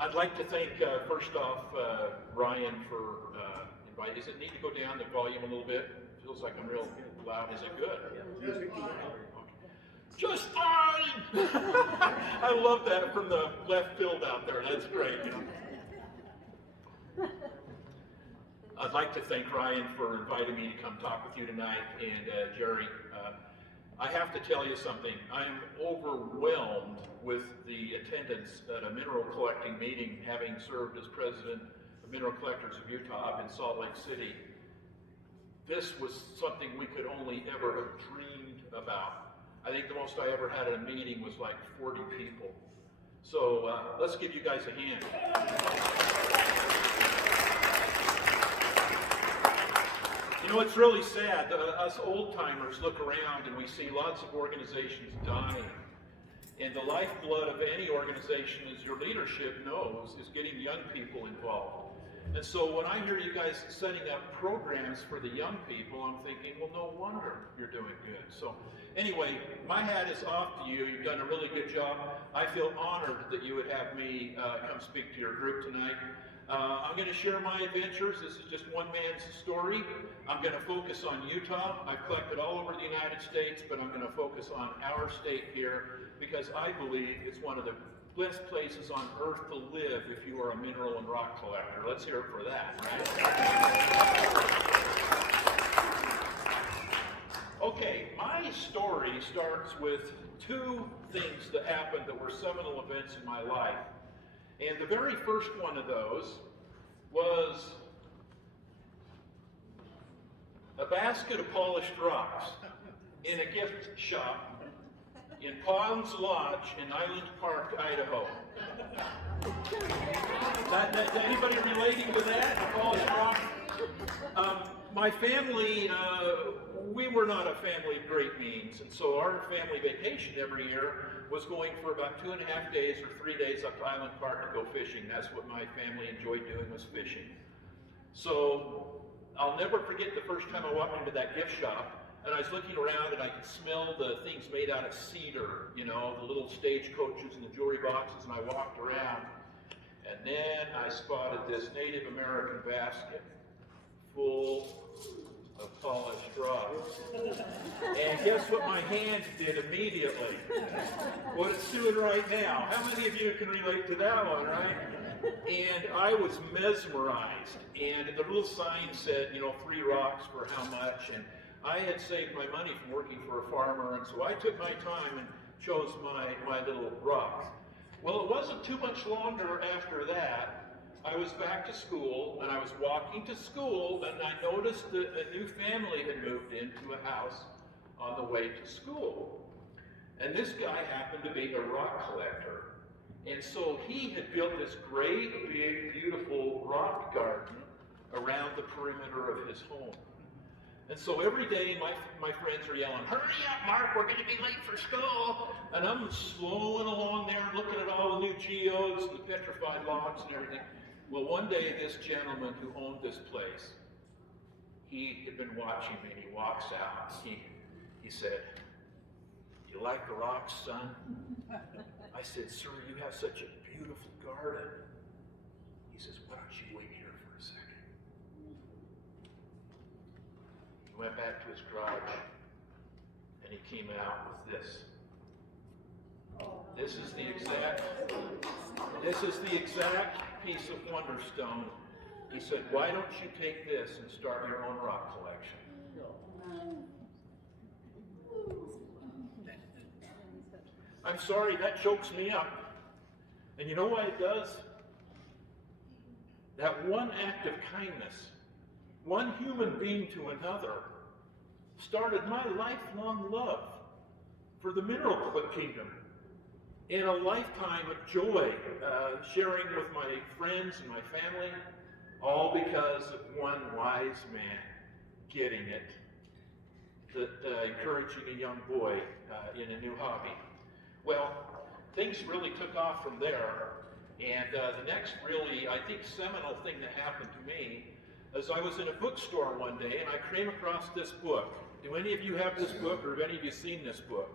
I'd like to thank, first off, Ryan for inviting. Does it need to go down the volume a little bit? Feels like I'm real loud. Is it good? Just fine! I love that from the left field out there. That's great. I'd like to thank Ryan for inviting me to come talk with you tonight, and Jerry. I have to tell you something. I'm overwhelmed with the attendance at a mineral collecting meeting, having served as president of Mineral Collectors of Utah up in Salt Lake City. This was something we could only ever have dreamed about. I think the most I ever had at a meeting was like 40 people. So let's give you guys a hand. You know, it's really sad. Us old-timers look around and we see lots of organizations dying. And the lifeblood of any organization, as your leadership knows, is getting young people involved. And so when I hear you guys setting up programs for the young people, I'm thinking, well, no wonder you're doing good. So anyway, my hat is off to you. You've done a really good job. I feel honored that you would have me come speak to your group tonight. I'm going to share my adventures. This is just one man's story. I'm going to focus on Utah. I've collected all over the United States, but I'm going to focus on our state here because I believe it's one of the best places on earth to live if you are a mineral and rock collector. Let's hear it for that. Okay, my story starts with two things that happened that were seminal events in my life. And the very first one of those was a basket of polished rocks in a gift shop in Ponds Lodge in Island Park, Idaho. Anybody relating to that? Polished rocks? My family, we were not a family of great means, and so our family vacation every year was going for about 2.5 days or 3 days up to Island Park to go fishing. That's what my family enjoyed doing, was fishing. So I'll never forget the first time I walked into that gift shop, and I was looking around and I could smell the things made out of cedar, you know, the little stagecoaches and the jewelry boxes, and I walked around, and then I spotted this Native American basket full of polished rocks. And guess what my hand did immediately? What it's doing right now. How many of you can relate to that one, right? And I was mesmerized. And the little sign said, you know, 3 rocks for how much. And I had saved my money from working for a farmer, and so I took my time and chose my little rocks. Well, it wasn't too much longer after that. I was back to school, and I was walking to school, and I noticed that a new family had moved into a house on the way to school. And this guy happened to be a rock collector. And so he had built this great, big, beautiful rock garden around the perimeter of his home. And so every day my friends are yelling, "Hurry up, Mark, we're going to be late for school." And I'm slowing along there looking at all the new geodes and the petrified logs and everything. Well, one day this gentleman who owned this place, he had been watching me, and he walks out. He said, "You like the rocks, son?" I said, "Sir, you have such a beautiful garden." He says, "Why don't you wait here for a second?" He went back to his garage, and he came out with this. This is the exact piece of wonderstone. He said, "Why don't you take this and start your own rock collection?" I'm sorry, that chokes me up. And you know why it does? That one act of kindness, one human being to another, started my lifelong love for the mineral kingdom. In a lifetime of joy, sharing with my friends and my family, all because of one wise man getting it, encouraging a young boy in a new hobby. Well, things really took off from there, and the next really, I think, seminal thing that happened to me is I was in a bookstore one day, and I came across this book. Do any of you have this book, or have any of you seen this book?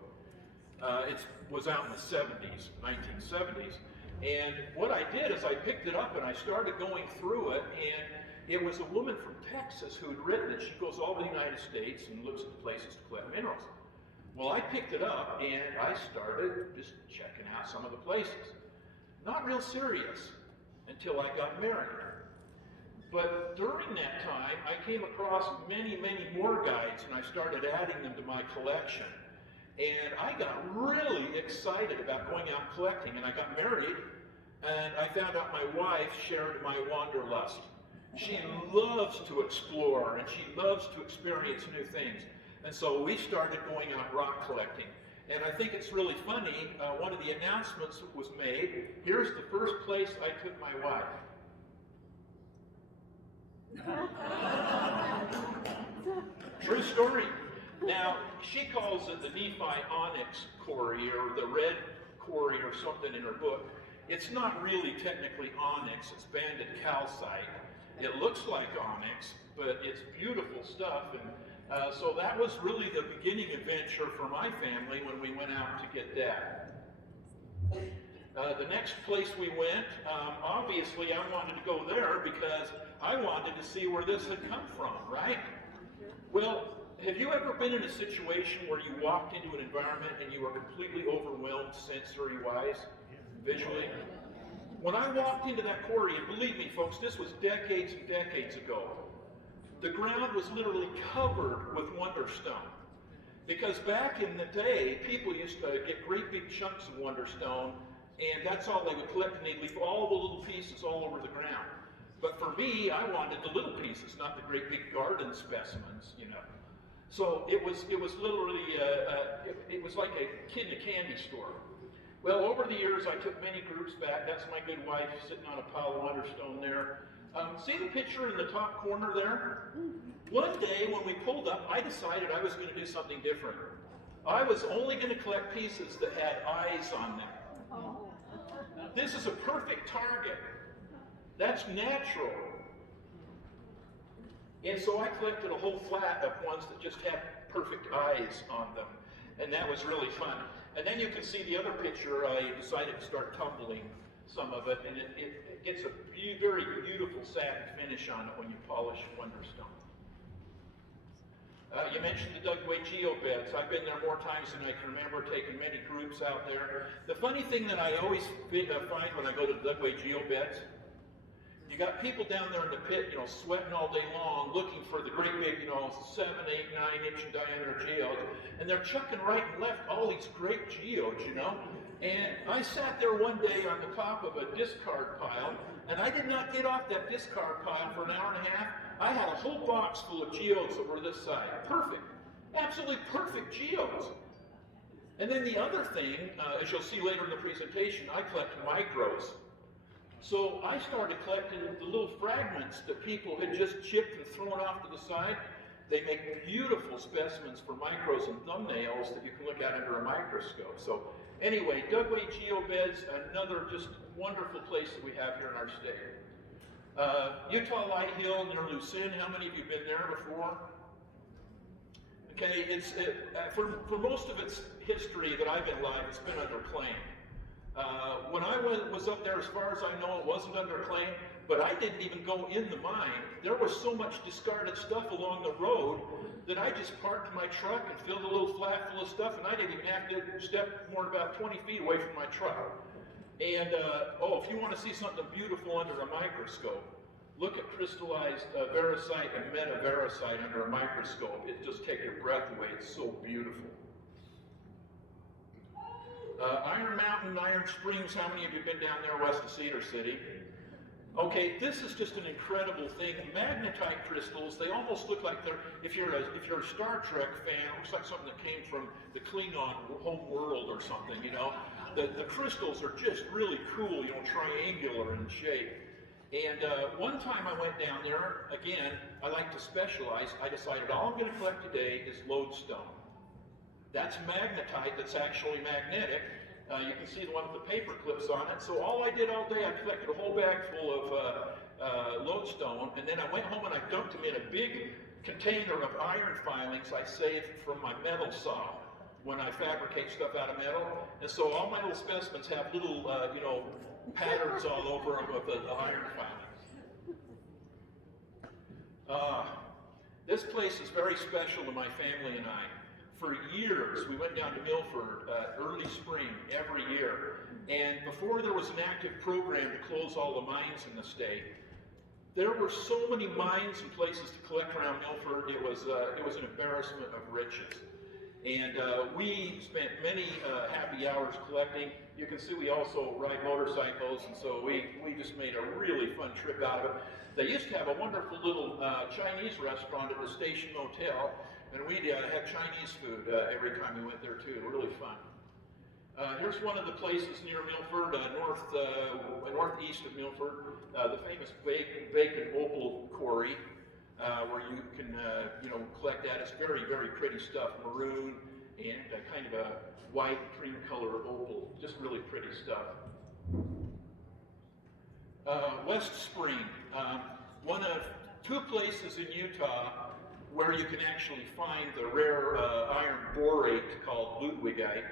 It was out in the 70s, 1970s. And what I did is I picked it up and I started going through it, and it was a woman from Texas who had written it. She goes all over the United States and looks at the places to collect minerals. Well, I picked it up and I started just checking out some of the places. Not real serious until I got married. But during that time, I came across many, many more guides, and I started adding them to my collection. And I got really excited about going out and collecting, and I got married, and I found out my wife shared my wanderlust. She loves to explore, and she loves to experience new things. And so we started going out rock collecting. And I think it's really funny, one of the announcements was made. Here's the first place I took my wife. True story. Now, she calls it the Nephi Onyx Quarry, or the Red Quarry, or something in her book. It's not really technically onyx, it's banded calcite. It looks like onyx, but it's beautiful stuff. And so that was really the beginning adventure for my family when we went out to get that. The next place we went, obviously I wanted to go there because I wanted to see where this had come from, right? Well, have you ever been in a situation where you walked into an environment and you were completely overwhelmed sensory-wise, visually? When I walked into that quarry, and believe me folks, this was decades and decades ago, the ground was literally covered with wonderstone. Because back in the day, people used to get great big chunks of wonderstone, and that's all they would collect, and they'd leave all the little pieces all over the ground. But for me, I wanted the little pieces, not the great big garden specimens, you know. So it was literally, it was like a kid in a candy store. Well, over the years, I took many groups back. That's my good wife sitting on a pile of wonderstone there. See the picture in the top corner there? One day when we pulled up, I decided I was going to do something different. I was only going to collect pieces that had eyes on them. This is a perfect target. That's natural. And so I collected a whole flat of ones that just had perfect eyes on them. And that was really fun. And then you can see the other picture. I decided to start tumbling some of it, and it gets a very beautiful satin finish on it when you polish wonderstone. You mentioned the Dugway geobeds. I've been there more times than I can remember, taking many groups out there. The funny thing that I always find when I go to the Dugway geobeds, you got people down there in the pit, you know, sweating all day long, looking for the great big, you know, 7, 8, 9-inch in diameter geodes, and they're chucking right and left all these great geodes, you know. And I sat there one day on the top of a discard pile, and I did not get off that discard pile for an hour and a half. I had a whole box full of geodes over this side. Perfect. Absolutely perfect geodes. And then the other thing, as you'll see later in the presentation, I collect micros. So I started collecting the little fragments that people had just chipped and thrown off to the side. They make beautiful specimens for micros and thumbnails that you can look at under a microscope. So anyway, Dugway geobeds, another just wonderful place that we have here in our state. Utah Light Hill near Lucin, how many of you have been there before? Okay, for most of its history that I've been alive, it's been under claim. When I was up there, as far as I know, it wasn't under claim, but I didn't even go in the mine. There was so much discarded stuff along the road that I just parked my truck and filled a little flat full of stuff, and I didn't even have to step more than about 20 feet away from my truck. And, if you want to see something beautiful under a microscope, look at crystallized veracite and metaveracite under a microscope. It just takes your breath away. It's so beautiful. Iron Mountain, Iron Springs, how many of you have been down there west of Cedar City? Okay, this is just an incredible thing. Magnetite crystals, they almost look like they're, if you're a Star Trek fan, it looks like something that came from the Klingon home world or something, you know. The crystals are just really cool, you know, triangular in shape. And one time I went down there, again, I like to specialize. I decided all I'm going to collect today is lodestone. That's magnetite that's actually magnetic. You can see the one with the paper clips on it. So all I did all day, I collected a whole bag full of lodestone, and then I went home and I dumped them in a big container of iron filings I saved from my metal saw when I fabricate stuff out of metal. And so all my little specimens have little, patterns all over them of the iron filings. This place is very special to my family and I. For years, we went down to Milford early spring every year, and before there was an active program to close all the mines in the state, there were so many mines and places to collect around Milford. It was an embarrassment of riches. And we spent many happy hours collecting. You can see we also ride motorcycles, and so we just made a really fun trip out of it. They used to have a wonderful little Chinese restaurant at the Station Motel, and we'd have Chinese food every time we went there too. Really fun. Here's one of the places near Milford, northeast of Milford, the famous bacon Opal Quarry, where you can collect that. It's very, very pretty stuff, maroon and kind of a white cream color opal, just really pretty stuff. West Spring, one of two places in Utah where you can actually find the rare iron borate called ludwigite,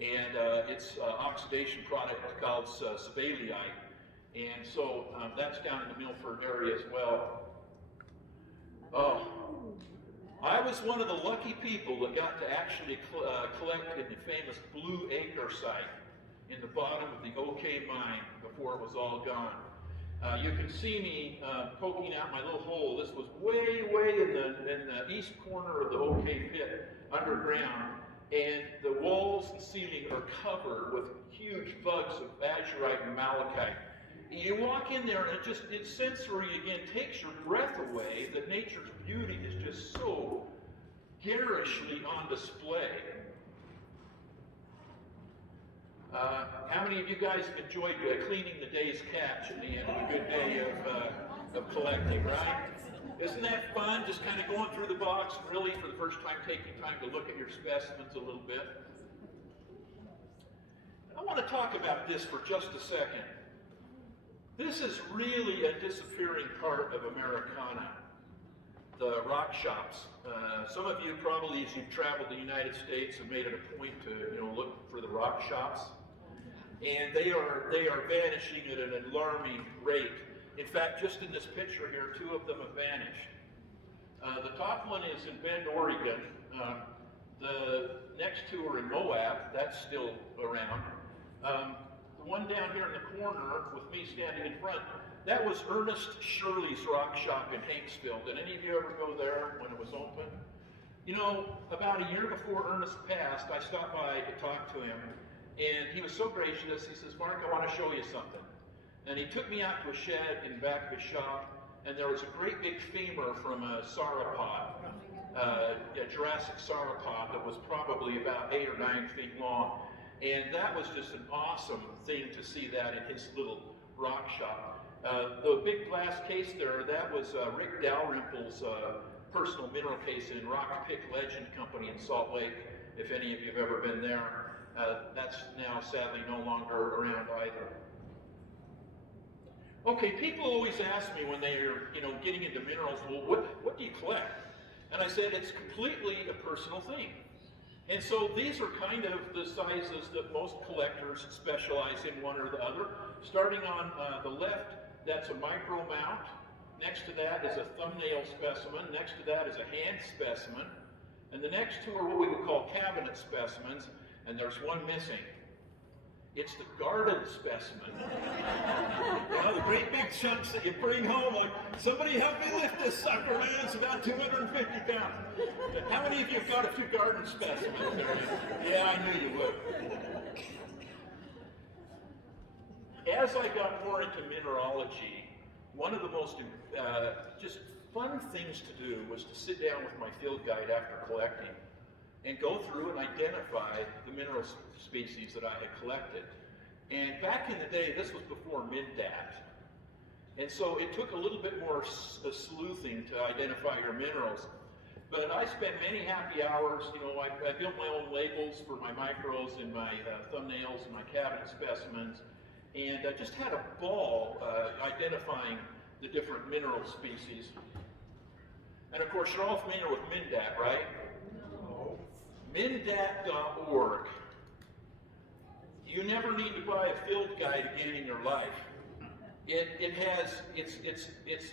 and its oxidation product called sabelliite. And so that's down in the Milford area as well. I was one of the lucky people that got to actually collect in the famous Blue Acre site in the bottom of the OK mine before it was all gone. You can see me poking out my little hole. This was way in the east corner of the OK pit underground, and the walls and ceiling are covered with huge bugs of azurite and malachite. You walk in there and it sensory again takes your breath away. That nature's beauty is just so garishly on display. How many of you guys have enjoyed cleaning the day's catch at the end of a good day of collecting, right? Isn't that fun? Just kind of going through the box, really for the first time taking time to look at your specimens a little bit. I want to talk about this for just a second. This is really a disappearing part of Americana, the rock shops. Some of you probably, as you've traveled the United States, have made it a point to look for the rock shops. And they are vanishing at an alarming rate. In fact, just in this picture here, two of them have vanished. The top one is in Bend, Oregon. The next two are in Moab. That's still around. The one down here in the corner with me standing in front, that was Ernest Shirley's rock shop in Hanksville. Did any of you ever go there when it was open? About a year before Ernest passed, I stopped by to talk to him, and he was so gracious. He says, "Mark, I want to show you something." And he took me out to a shed in the back of his shop, and there was a great big femur from a sauropod, a Jurassic sauropod that was probably about 8 or 9 feet long. And that was just an awesome thing to see that in his little rock shop. The big glass case there, that was Rick Dalrymple's personal mineral case in Rock Pick Legend Company in Salt Lake, if any of you have ever been there. That's now sadly no longer around either. Okay, people always ask me when they're getting into minerals, well, what do you collect? And I said it's completely a personal thing. And so these are kind of the sizes that most collectors specialize in, one or the other. Starting on the left, that's a micro mount. Next to that is a thumbnail specimen. Next to that is a hand specimen. And the next two are what we would call cabinet specimens, and there's one missing. It's the garden specimen. The great big chunks that you bring home, like, somebody help me lift this sucker, man, it's about 250 pounds. How many of you have got a few garden specimens there? Yeah, I knew you would. As I got more into mineralogy, one of the most just fun things to do was to sit down with my field guide after collecting and go through and identify the mineral species that I had collected. And back in the day, this was before MinDat. And so it took a little bit more sleuthing to identify your minerals. But I spent many happy hours, I built my own labels for my micros and my thumbnails and my cabinet specimens, and I just had a ball identifying the different mineral species. And of course, you're all familiar with MinDat, right? MinDat.org. You never need to buy a field guide again in your life. It's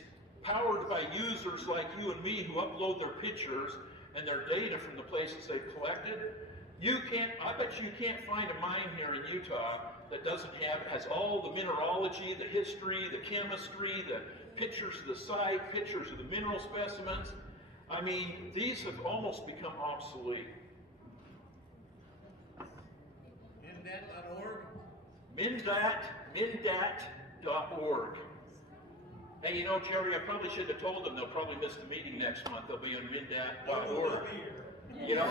powered by users like you and me who upload their pictures and their data from the places they've collected. I bet you can't find a mine here in Utah that has all the mineralogy, the history, the chemistry, the pictures of the site, pictures of the mineral specimens. I mean, these have almost become obsolete. Mindat.org. Hey, you know, Jerry, I probably should have told them they'll probably miss the meeting next month. They'll be on mindat.org. You know,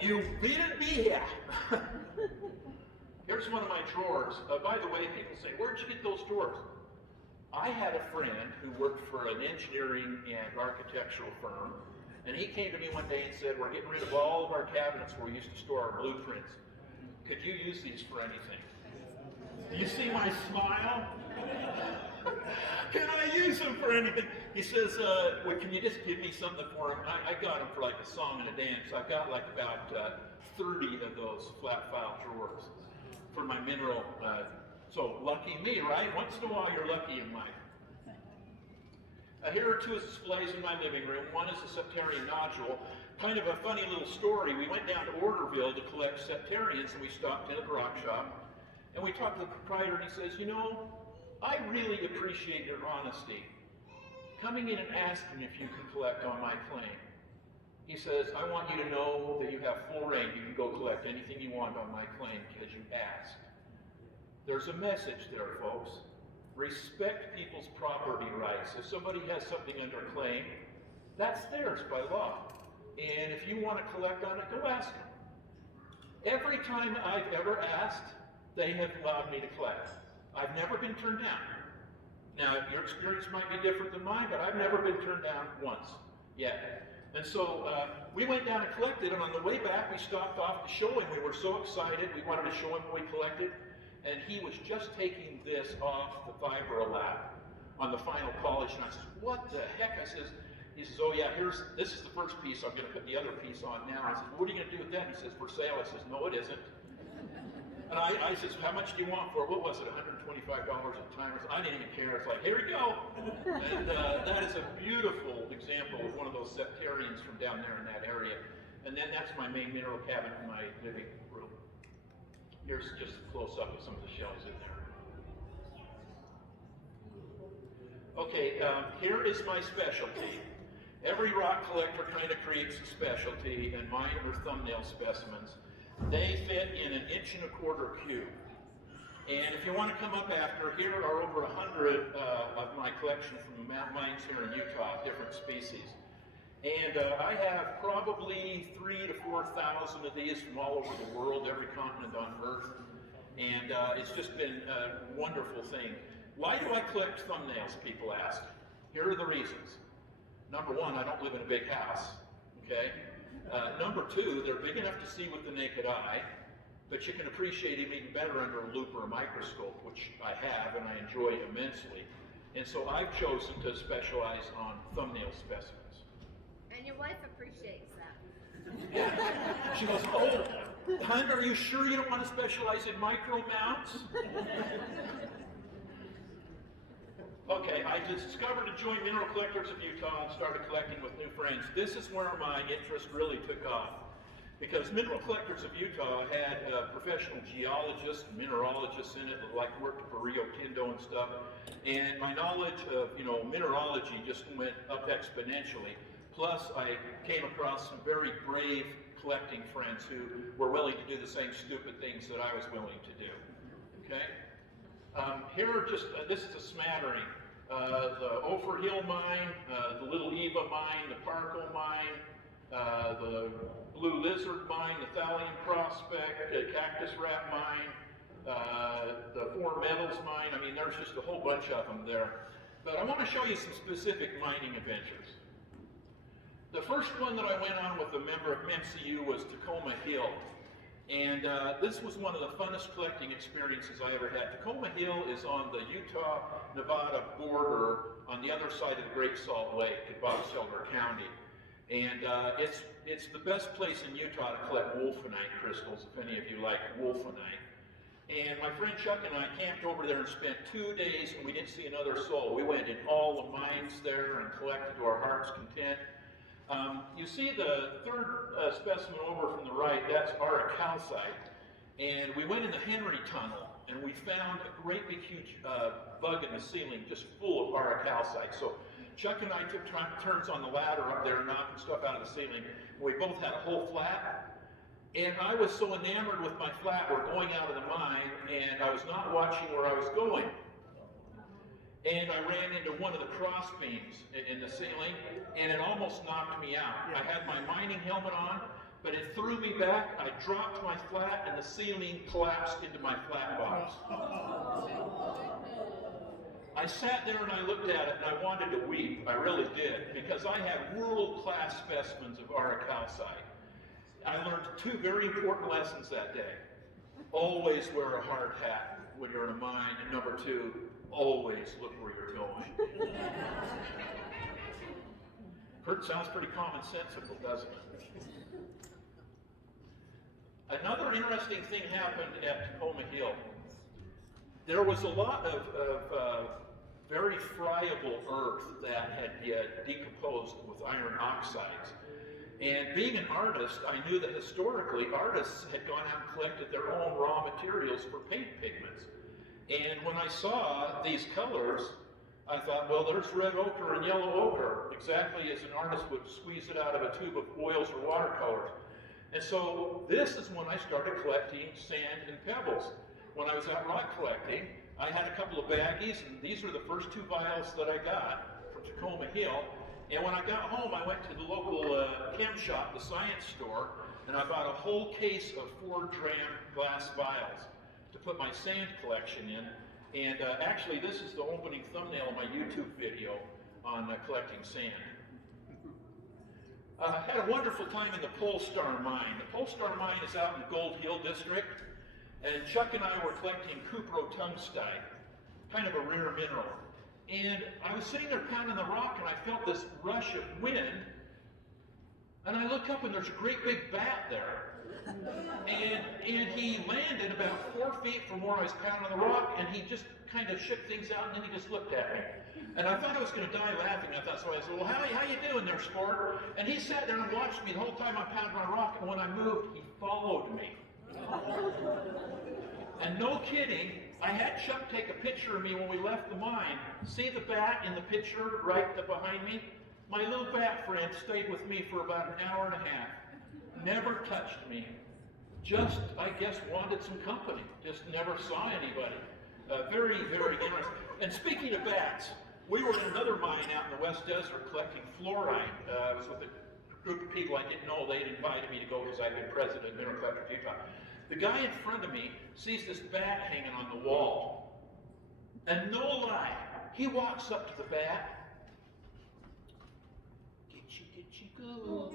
you didn't be here. Here's one of my drawers. By the way, people say, where'd you get those drawers? I had a friend who worked for an engineering and architectural firm, and he came to me one day and said, we're getting rid of all of our cabinets where we used to store our blueprints. Could you use these for anything? Do you see my smile? Can I use them for anything? He says, well, can you just give me something for them? I got them for like a song and a dance. I've got like about 30 of those flat file drawers for my mineral. So lucky me, right? Once in a while you're lucky in life. Here are two displays in my living room. One is a septarian nodule. Kind of a funny little story. We went down to Orderville to collect septarians, and we stopped in at the rock shop. And we talked to the proprietor, and he says, you know, I really appreciate your honesty. Coming in and asking if you can collect on my claim. He says, I want you to know that you have full reign. You can go collect anything you want on my claim because you asked. There's a message there, folks. Respect people's property rights. If somebody has something under claim, that's theirs by law. And if you want to collect on it, go ask them. Every time I've ever asked, they have allowed me to collect. I've never been turned down. Now, your experience might be different than mine, but I've never been turned down once yet. And so we went down and collected, and on the way back, we stopped off to show him. We were so excited. We wanted to show him what we collected. And he was just taking this off the fiber lap on the final polish. And I said, what the heck? He says, oh yeah, this is the first piece. I'm going to put the other piece on now. I said, what are you going to do with that? He says, for sale. I says, no, it isn't. And I says, how much do you want for it? What was it, $125 at the time? I didn't even care. It's like, here we go. And that is a beautiful example of one of those septarians from down there in that area. And then that's my main mineral cabinet in my living room. Here's just a close-up of some of the shells in there. Okay, here is my specialty. Every rock collector kind of creates a specialty, and mine are thumbnail specimens. They fit in 1.25 inches cube. And if you want to come up after, here are over 100 of my collection from mines here in Utah, different species. And I have probably 3,000 to 4,000 of these from all over the world, every continent on Earth. And it's just been a wonderful thing. Why do I collect thumbnails, people ask? Here are the reasons. Number one, I don't live in a big house, okay? Number two, they're big enough to see with the naked eye, but you can appreciate them even better under a loupe or a microscope, which I have and I enjoy immensely. And so I've chosen to specialize on thumbnail specimens. And your wife appreciates that. Yeah. She goes, oh, hon, are you sure you don't want to specialize in micro mounts? Okay, I discovered and joined Mineral Collectors of Utah and started collecting with new friends. This is where my interest really took off. Because Mineral Collectors of Utah had professional geologists and mineralogists in it that worked for Rio Tinto and stuff. And my knowledge of mineralogy just went up exponentially. Plus, I came across some very brave collecting friends who were willing to do the same stupid things that I was willing to do. Okay? Here are just, this is a smattering. The Ophir Hill mine, the Little Eva mine, the Parkle mine, the Blue Lizard mine, the Thallium Prospect, the Cactus Rat mine, the Four Metals mine. I mean, there's just a whole bunch of them there. But I want to show you some specific mining adventures. The first one that I went on with a member of MCU was Tacoma Hill. And this was one of the funnest collecting experiences I ever had. Tacoma Hill is on the Utah-Nevada border on the other side of the Great Salt Lake in Box Elder County. And it's the best place in Utah to collect wolfenite crystals, if any of you like wolfenite. And my friend Chuck and I camped over there and spent 2 days, and we didn't see another soul. We went in all the mines there and collected to our heart's content. You see the third specimen over from the right, that's auricalcite. And we went in the Henry Tunnel, and we found a great big huge bug in the ceiling just full of auricalcite. So Chuck and I took turns on the ladder up there knocking stuff out of the ceiling. We both had a whole flat. And I was so enamored with my flat, we're going out of the mine, and I was not watching where I was going. And I ran into one of the cross beams in the ceiling, and it almost knocked me out. I had my mining helmet on, but it threw me back. I dropped my flat, and the ceiling collapsed into my flat box. I sat there and I looked at it, and I wanted to weep. I really did, because I had world-class specimens of auricalcite. I learned 2 very important lessons that day. Always wear a hard hat when you're in a mine, and number 2, always look where you're going. Kurt sounds pretty commonsensical, doesn't it? Another interesting thing happened at Tacoma Hill. There was a lot of very friable earth that had decomposed with iron oxides. And being an artist, I knew that historically artists had gone out and collected their own raw materials for paint pigments. And when I saw these colors, I thought, well, there's red ochre and yellow ochre, exactly as an artist would squeeze it out of a tube of oils or watercolors. And so this is when I started collecting sand and pebbles. When I was out rock collecting, I had a couple of baggies, and these were the first 2 vials that I got from Tacoma Hill. And when I got home, I went to the local chem shop, the science store, and I bought a whole case of 4-dram glass vials to put my sand collection in. And actually, this is the opening thumbnail of my YouTube video on collecting sand. I had a wonderful time in the Polestar mine. The Polestar mine is out in the Gold Hill district, and Chuck and I were collecting cupro-tungstite, kind of a rare mineral. And I was sitting there pounding the rock, and I felt this rush of wind, and I looked up, and there's a great big bat there. And he landed about 4 feet from where I was pounding the rock, and he just kind of shook things out, and then he just looked at me. And I thought I was going to die laughing. I thought, so I said, well, how you doing there, sport? And he sat there and watched me the whole time I pounded my rock, and when I moved, he followed me. And no kidding, I had Chuck take a picture of me when we left the mine. See the bat in the picture right behind me? My little bat friend stayed with me for about an hour and a half. Never touched me. Just, I guess, wanted some company. Just never saw anybody. Very, very interesting. And speaking of bats, we were in another mine out in the West Desert collecting fluorite. I was with a group of people I didn't know. They had invited me to go because I'd been president of Mineral Collectors of Utah. The guy in front of me sees this bat hanging on the wall. And no lie, he walks up to the bat. Get you go.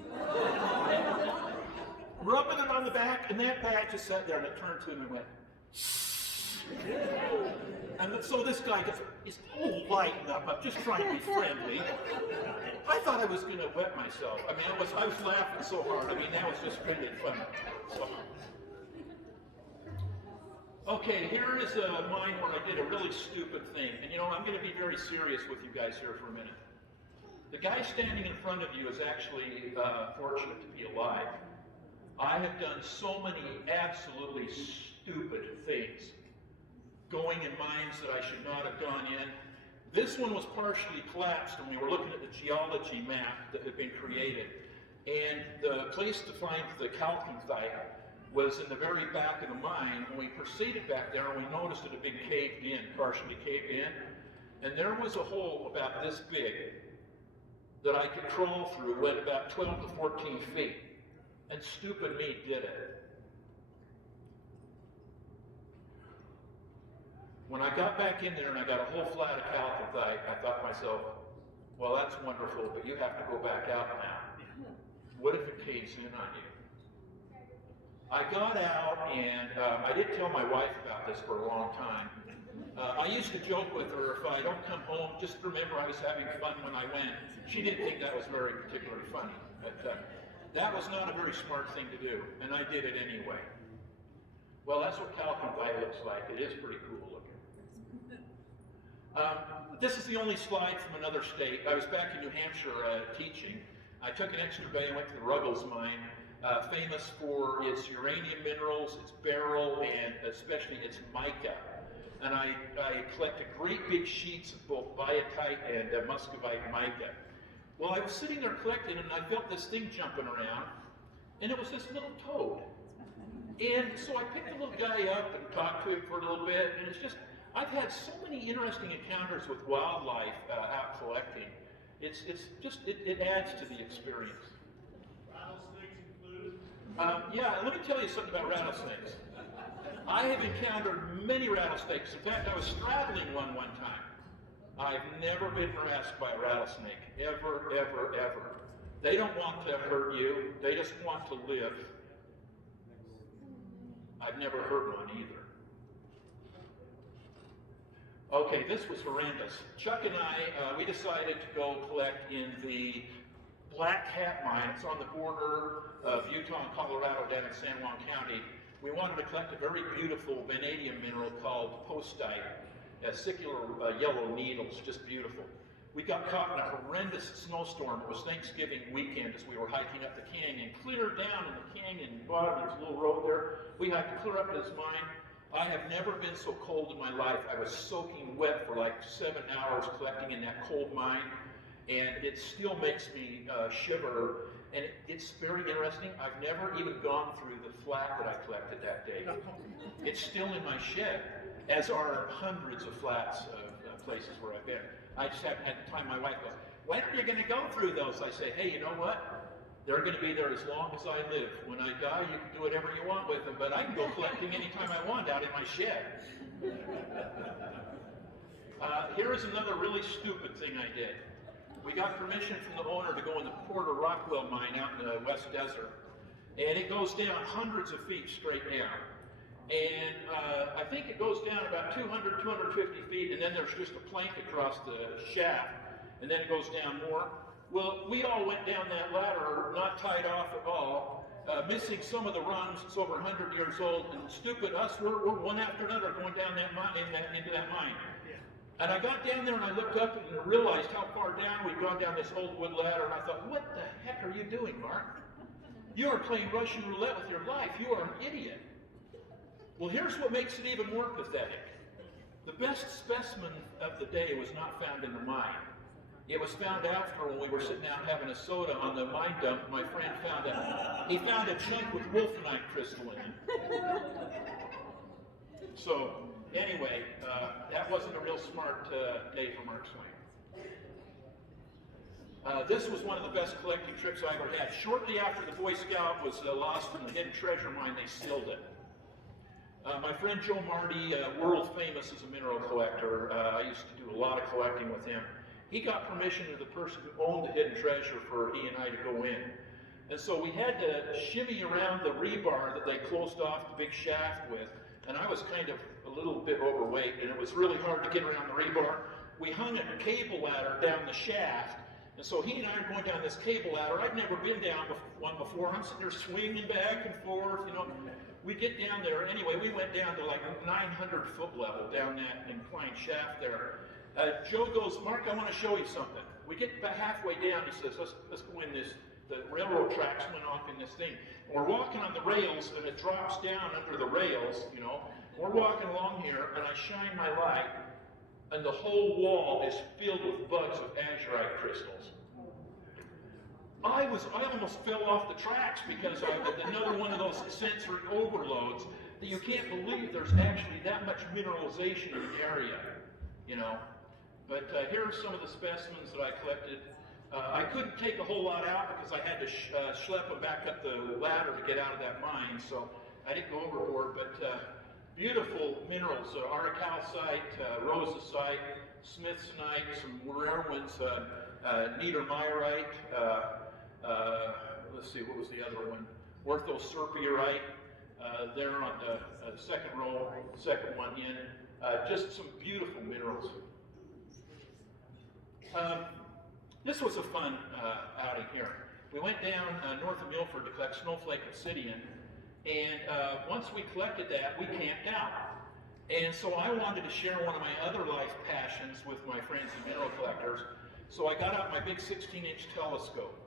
Rubbing it on the back, and that bat just sat there, and it turned to him and went, shh. And so this guy gets, lighten up, I'm just trying to be friendly. I thought I was going to wet myself. I mean, I was laughing so hard. I mean, that was just really funny. So. Okay, here is a mine where I did a really stupid thing. And you know, I'm going to be very serious with you guys here for a minute. The guy standing in front of you is actually fortunate to be alive. I have done so many absolutely stupid things. Going in mines that I should not have gone in. This one was partially collapsed when we were looking at the geology map that had been created. And the place to find the calcantite was in the very back of the mine. When we proceeded back there, we noticed it had been caved in, partially caved in. And there was a hole about this big that I could crawl through, went about 12 to 14 feet. And stupid me did it. When I got back in there and I got a whole flat of calcantite, I thought to myself, well, that's wonderful, but you have to go back out now. What if it caves in on you? I got out, and I did tell my wife about this for a long time. I used to joke with her, if I don't come home, just remember I was having fun when I went. She didn't think that was very particularly funny. But that was not a very smart thing to do, and I did it anyway. Well, that's what talcum-white looks like. It is pretty cool looking. This is the only slide from another state. I was back in New Hampshire teaching. I took an extra day and went to the Ruggles mine, famous for its uranium minerals, its beryl, and especially its mica. And I collected great big sheets of both biotite and muscovite mica. Well, I was sitting there collecting, and I felt this thing jumping around, and it was this little toad. And so I picked the little guy up and talked to him for a little bit, and it's just, I've had so many interesting encounters with wildlife out collecting. It adds to the experience. Rattlesnakes included? Yeah, let me tell you something about rattlesnakes. I have encountered many rattlesnakes. In fact, I was straddling one time. I've never been harassed by a rattlesnake, ever, ever, ever. They don't want to hurt you. They just want to live. I've never hurt one either. Okay, this was horrendous. Chuck and I, we decided to go collect in the Black Hat Mine. It's on the border of Utah and Colorado down in San Juan County. We wanted to collect a very beautiful vanadium mineral called postite, acicular yellow needles, just beautiful. We got caught in a horrendous snowstorm. It was Thanksgiving weekend as we were hiking up the canyon. Clear down in the canyon bottom, there's a little road there. We had to clear up this mine. I have never been so cold in my life. I was soaking wet for like 7 hours collecting in that cold mine, and it still makes me shiver. And it's very interesting. I've never even gone through the flat that I collected that day. It's still in my shed, as are hundreds of flats of places where I've been. I just haven't had time. My wife goes, "When are you going to go through those?" I say, "Hey, you know what? They're going to be there as long as I live. When I die, you can do whatever you want with them, but I can go collecting anytime I want out in my shed." Here is another really stupid thing I did. We got permission from the owner to go in the Rockwell mine out in the West Desert, and it goes down hundreds of feet straight down. And I think it goes down about 200, 250 feet, and then there's just a plank across the shaft, and then it goes down more. Well, we all went down that ladder, not tied off at all, missing some of the rungs. It's over 100 years old, and stupid us, we're one after another going down that into that mine. And I got down there and I looked up and realized how far down we'd gone down this old wood ladder, and I thought, what the heck are you doing, Mark? You are playing Russian roulette with your life. You are an idiot. Well, here's what makes it even more pathetic. The best specimen of the day was not found in the mine. It was found after, when we were sitting out having a soda on the mine dump. My friend found a chunk with wolfenite crystal in it. So, anyway, that wasn't a real smart day for Mark Swain. This was one of the best collecting trips I ever had. Shortly after the Boy Scout was lost in the hidden treasure mine, they sealed it. My friend Joe Marty, world famous as a mineral collector, I used to do a lot of collecting with him. He got permission to the person who owned the hidden treasure for he and I to go in. And so we had to shimmy around the rebar that they closed off the big shaft with, and I was kind of a little bit overweight, and it was really hard to get around the rebar. We hung a cable ladder down the shaft, and so he and I are going down this cable ladder. I'd never been down one before. I'm sitting there swinging back and forth, you know. We get down there. Anyway, we went down to like 900 foot level down that inclined shaft there. Joe goes, "Mark, I want to show you something." We get about halfway down. He says, let's go in this. The railroad tracks went off in this thing. And we're walking on the rails, and it drops down under the rails, you know. We're walking along here, and I shine my light, and the whole wall is filled with bugs of azurite crystals. I almost fell off the tracks because of another one of those sensory overloads that you can't believe there's actually that much mineralization in the area, you know. But here are some of the specimens that I collected. I couldn't take a whole lot out because I had to schlep them back up the ladder to get out of that mine, so I didn't go overboard. But beautiful minerals, aurichalcite, rosacite, smithsonite, some rare ones, niedermeyerite, let's see, what was the other one? Orthoserpierite, there on the second row, second one in. Just some beautiful minerals. This was a fun outing here. We went down north of Milford to collect snowflake obsidian, And once we collected that, we camped out. And so I wanted to share one of my other life passions with my friends and mineral collectors. So I got out my big 16-inch telescope.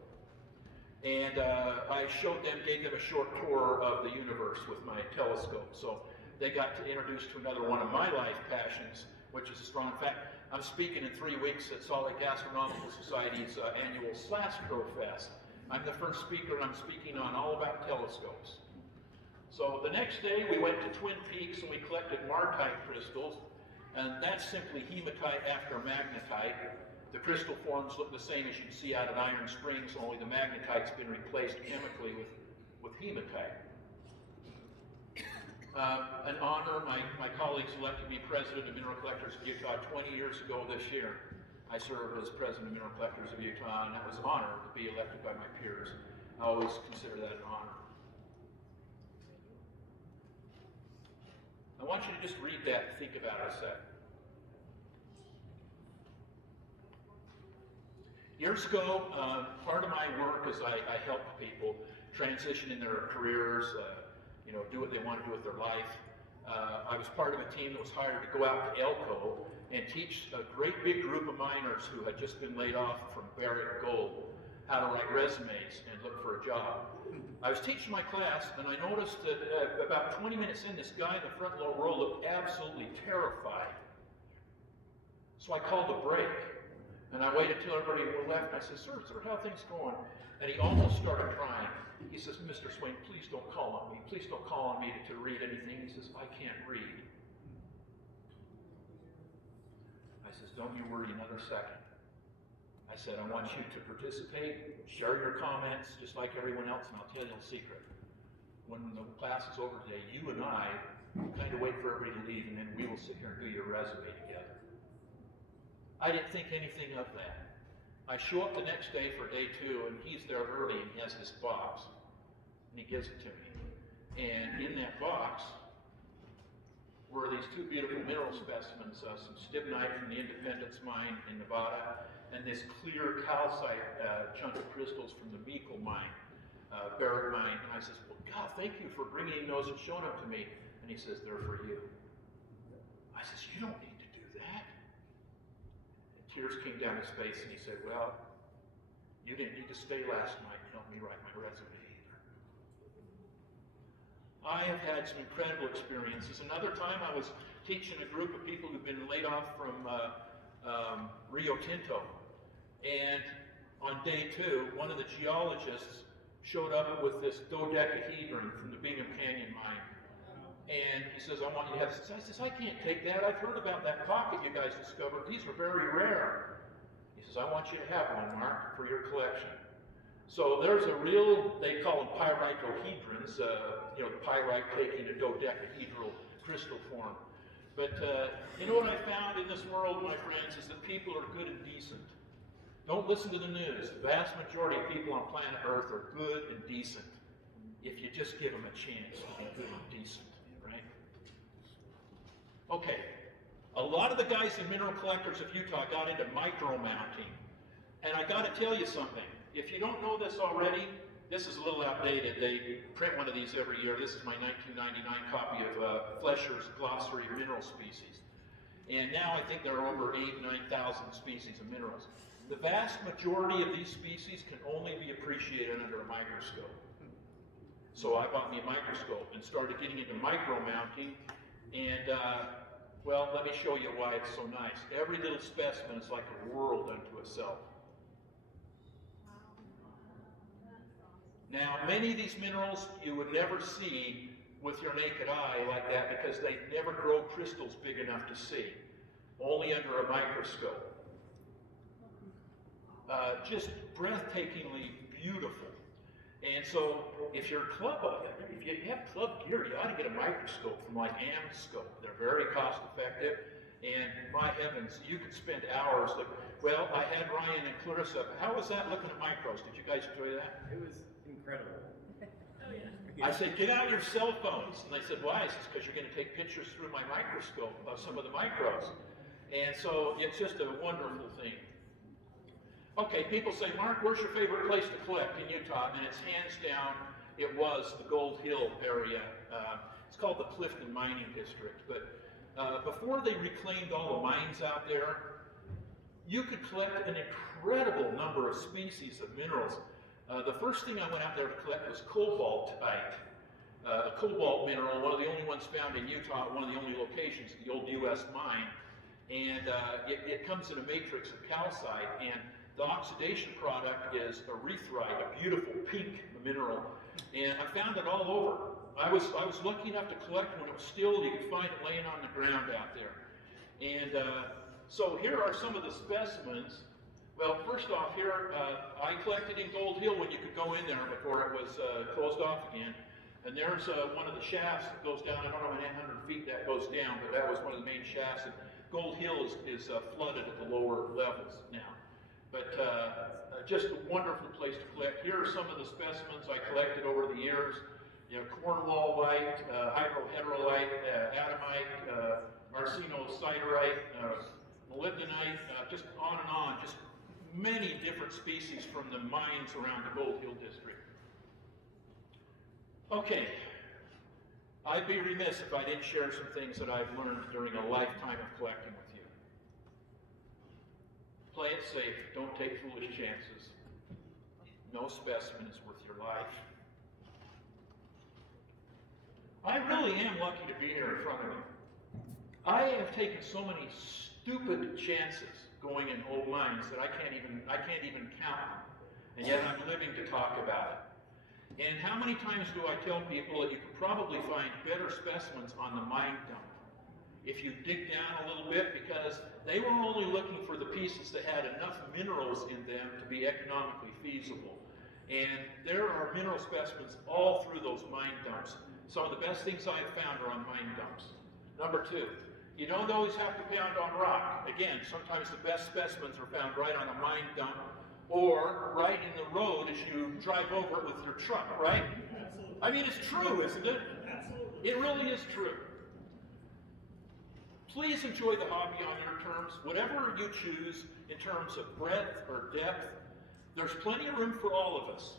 And I showed them, gave them a short tour of the universe with my telescope. So they got to introduce to another one of my life passions, which is astronomy. In fact, I'm speaking in 3 weeks at Salt Lake Astronomical Society's annual Slastro Fest. I'm the first speaker, and I'm speaking on all about telescopes. So the next day we went to Twin Peaks and we collected martite crystals, and that's simply hematite after magnetite. The crystal forms look the same as you can see out at Iron Springs, only the magnetite's been replaced chemically with hematite. An honor, my colleagues elected me president of Mineral Collectors of Utah 20 years ago this year. I served as president of Mineral Collectors of Utah, and that was an honor to be elected by my peers. I always consider that an honor. I want you to just read that and think about it a sec. Years ago, part of my work is I help people transition in their careers, do what they want to do with their life. I was part of a team that was hired to go out to Elko and teach a great big group of miners who had just been laid off from Barrick Gold how to write resumes and look for a job. I was teaching my class, and I noticed that about 20 minutes in, this guy in the front row looked absolutely terrified. So I called a break, and I waited till everybody left, and I said, sir, how are things going? And he almost started crying. He says, Mr. Swain, please don't call on me. Please don't call on me to read anything. He says, I can't read. I says, don't you worry another second. I said, I want you to participate, share your comments, just like everyone else, and I'll tell you a secret. When the class is over today, you and I kind of wait for everybody to leave, and then we will sit here and do your resume together. I didn't think anything of that. I show up the next day for day 2, and he's there early, and he has this box, and he gives it to me. And in that box were these 2 beautiful mineral specimens, some stibnite from the Independence Mine in Nevada, and this clear calcite chunk of crystals from the Meikle Mine, Barrick Mine. And I says, well, God, thank you for bringing those and showing them to me. And he says, they're for you. I says, you don't need to do that. And tears came down his face, and he said, well, you didn't need to stay last night and help me write my resume either. I have had some incredible experiences. Another time I was teaching a group of people who've been laid off from Rio Tinto. And on day 2, one of the geologists showed up with this dodecahedron from the Bingham Canyon mine. And he says, I want you to have this. I says, I can't take that. I've heard about that pocket you guys discovered. These are very rare. He says, I want you to have one, Mark, for your collection. So there's a real, they call them pyritohedrons, the pyrite taking a dodecahedral crystal form. But you know what I found in this world, my friends, is that people are good and decent. Don't listen to the news. The vast majority of people on planet Earth are good and decent. If you just give them a chance to be good and decent, right? Okay, a lot of the guys in Mineral Collectors of Utah got into micro mounting. And I got to tell you something. If you don't know this already, this is a little outdated. They print one of these every year. This is my 1999 copy of Flesher's Glossary of Mineral Species. And now I think there are over 8,000 to 9,000 species of minerals. The vast majority of these species can only be appreciated under a microscope. So I bought me a microscope and started getting into micro mounting. And, well, let me show you why it's so nice. Every little specimen is like a world unto itself. Now, many of these minerals you would never see with your naked eye like that because they never grow crystals big enough to see, only under a microscope. Just breathtakingly beautiful. And so, if you're if you have club gear, you ought to get a microscope from like Amscope. They're very cost effective, and my heavens, you could spend hours. Well, I had Ryan and Clarissa. How was that looking at micros? Did you guys enjoy that? It was incredible. Oh, yeah. I said, get out your cell phones. And they said, why? I said, because you're going to take pictures through my microscope of some of the micros. And so it's just a wonderful thing. Okay, people say, Mark, where's your favorite place to collect in Utah? And it's hands down, it was the Gold Hill area. It's called the Clifton Mining District. But before they reclaimed all the mines out there, you could collect an incredible number of species of minerals. The first thing I went out there to collect was cobaltite, a cobalt mineral, one of the only ones found in Utah, one of the only locations, the old U.S. mine. And it comes in a matrix of calcite, and the oxidation product is erythrite, a beautiful pink mineral. And I found it all over. I was lucky enough to collect when it was still, you could find it laying on the ground out there. And so here are some of the specimens. Well, first off here, I collected in Gold Hill when you could go in there before it was closed off again. And there's one of the shafts that goes down. I don't know how many hundred feet that goes down, but that was one of the main shafts. And Gold Hill is flooded at the lower levels now. But just a wonderful place to collect. Here are some of the specimens I collected over the years. You know, Cornwallite, hydroheterolite, adamite, arseniosiderite, molybdenite, just on and on. Just many different species from the mines around the Gold Hill district. Okay, I'd be remiss if I didn't share some things that I've learned during a lifetime of collecting with you. Play it safe, don't take foolish chances. No specimen is worth your life. I really am lucky to be here in front of you. I have taken so many stupid chances going in old mines that I can't even count them. And yet I'm living to talk about it. And how many times do I tell people that you could probably find better specimens on the mine dump if you dig down a little bit, because they were only looking for the pieces that had enough minerals in them to be economically feasible. And there are mineral specimens all through those mine dumps. Some of the best things I've found are on mine dumps. Number two, you don't always have to pound on rock. Again, sometimes the best specimens are found right on a mine dump or right in the road as you drive over it with your truck, right? Absolutely. I mean, it's true, isn't it? Absolutely. It really is true. Please enjoy the hobby on your terms, whatever you choose in terms of breadth or depth. There's plenty of room for all of us.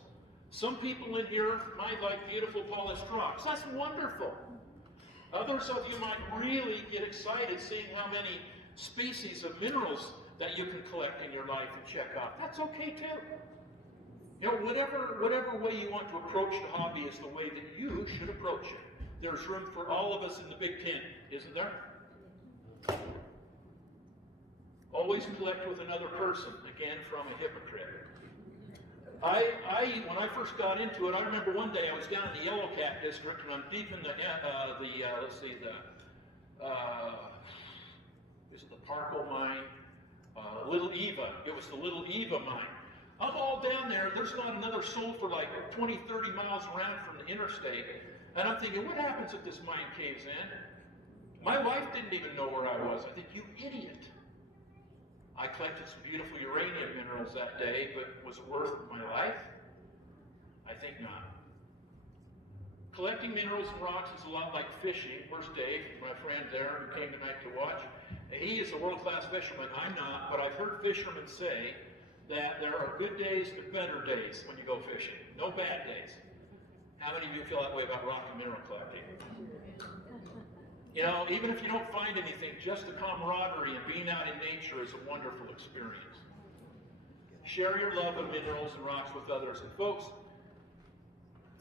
Some people in here might like beautiful polished rocks. That's wonderful. Others of you might really get excited seeing how many species of minerals that you can collect in your life and check out. That's okay too. You know, whatever way you want to approach the hobby is the way that you should approach it. There's room for all of us in the big tent, isn't there? Always collect with another person, again from a hypocrite. When I first got into it, I remember one day I was down in the Yellow Cat district, and I'm deep in the Parkle mine, Little Eva. It was the Little Eva mine. I'm all down there. There's not another soul for like 20, 30 miles around from the interstate. And I'm thinking, what happens if this mine caves in? My wife didn't even know where I was. I think, you idiot. I collected some beautiful uranium minerals that day, but was it worth my life? I think not. Collecting minerals and rocks is a lot like fishing. Where's Dave, my friend there, who came tonight to watch? He is a world-class fisherman. I'm not, but I've heard fishermen say that there are good days and better days when you go fishing. No bad days. How many of you feel that way about rock and mineral collecting? You know, even if you don't find anything, just the camaraderie and being out in nature is a wonderful experience. Share your love of minerals and rocks with others. And folks,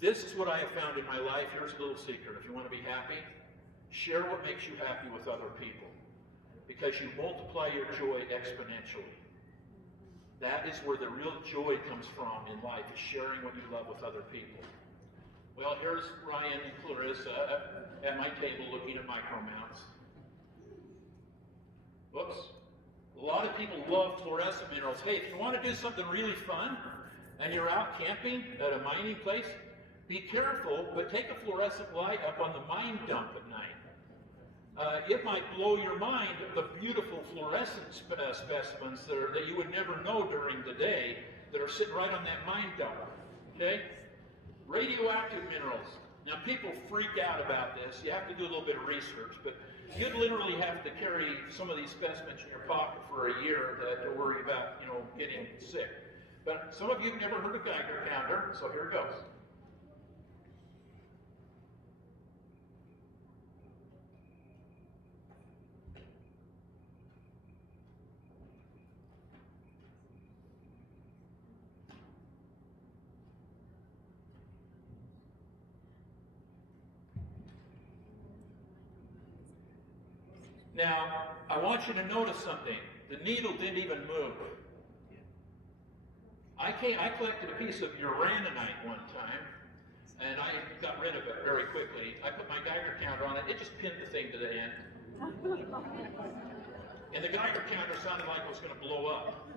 this is what I have found in my life. Here's a little secret. If you want to be happy, share what makes you happy with other people, because you multiply your joy exponentially. That is where the real joy comes from in life, is sharing what you love with other people. Well, here's Ryan and Clarissa at my table looking at micromounts. Whoops. A lot of people love fluorescent minerals. Hey, if you want to do something really fun and you're out camping at a mining place, be careful, but take a fluorescent light up on the mine dump at night. It might blow your mind, the beautiful fluorescent specimens that you would never know during the day that are sitting right on that mine dump. Okay? Radioactive minerals. Now, people freak out about this. You have to do a little bit of research, but you'd literally have to carry some of these specimens in your pocket for a year to worry about, getting sick. But some of you have never heard of Geiger counter, so here it goes. Now, I want you to notice something. The needle didn't even move. I collected a piece of uraninite one time, and I got rid of it very quickly. I put my Geiger counter on it. It just pinned the thing to the end. And the Geiger counter sounded like it was going to blow up.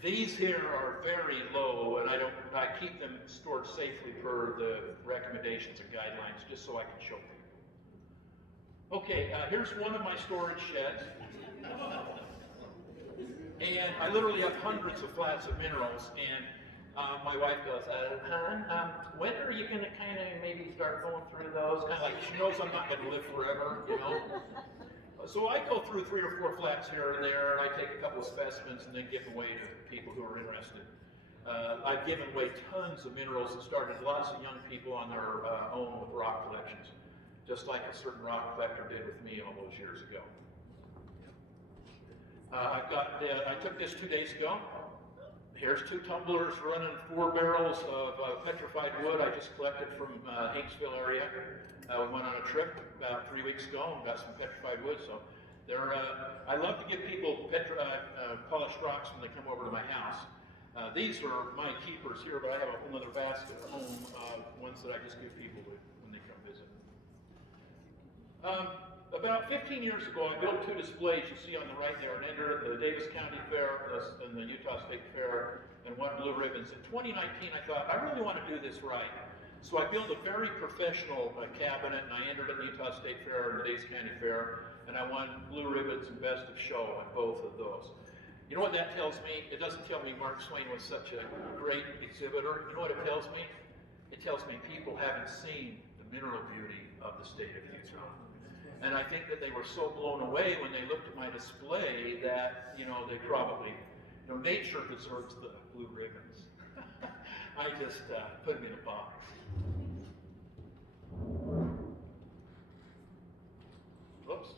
These here are very low, and I keep them stored safely per the recommendations and guidelines, just so I can show people. Okay, here's one of my storage sheds. And I literally have hundreds of flats of minerals, and my wife goes, hon, when are you going to kind of maybe start going through those? Kind of like she knows I'm not going to live forever, you know? So I go through 3 or 4 flats here and there, and I take a couple of specimens and then give them away to people who are interested. I've given away tons of minerals and started lots of young people on their own with rock collections, just like a certain rock collector did with me all those years ago. I took this 2 days ago. Here's 2 tumblers running 4 barrels of petrified wood I just collected from Hanksville area. We went on a trip about 3 weeks ago and got some petrified wood. So I love to give people polished rocks when they come over to my house. These are my keepers here, but I have a whole other basket at home, ones that I just give people when they come visit. About 15 years ago, I built 2 displays you see on the right there, an ender at the Davis County Fair and the Utah State Fair, and 1 blue ribbons. In 2019, I thought, I really want to do this right. So I built a very professional cabinet, and I entered at the Utah State Fair and the Davis County Fair, and I won blue ribbons and best of show on both of those. You know what that tells me? It doesn't tell me Mark Swain was such a great exhibitor. You know what it tells me? It tells me people haven't seen the mineral beauty of the state of Utah. And I think that they were so blown away when they looked at my display that, you know, they probably, you know, nature deserves the blue ribbons. I just put them in a box. Whoops.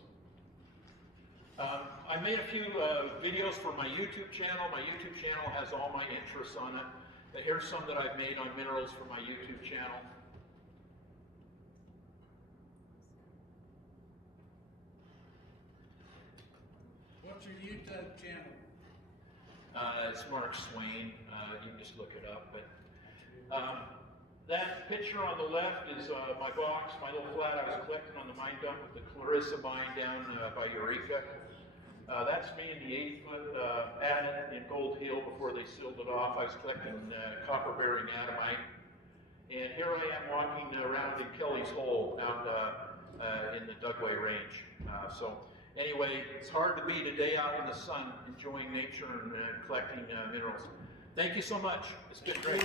I made a few videos for my YouTube channel. My YouTube channel has all my interests on it. Here's some that I've made on minerals for my YouTube channel. What's your YouTube channel? It's Mark Swain. You can just look it up. But that picture on the left is my box, my little flat I was collecting on the mine dump with the Clarissa mine down by Eureka. That's me in the 8-foot adit in Gold Hill before they sealed it off. I was collecting copper-bearing adamite. And here I am walking around in Kelly's Hole out in the Dugway range. So anyway, it's hard to beat a day out in the sun enjoying nature and collecting minerals. Thank you so much. It's been great.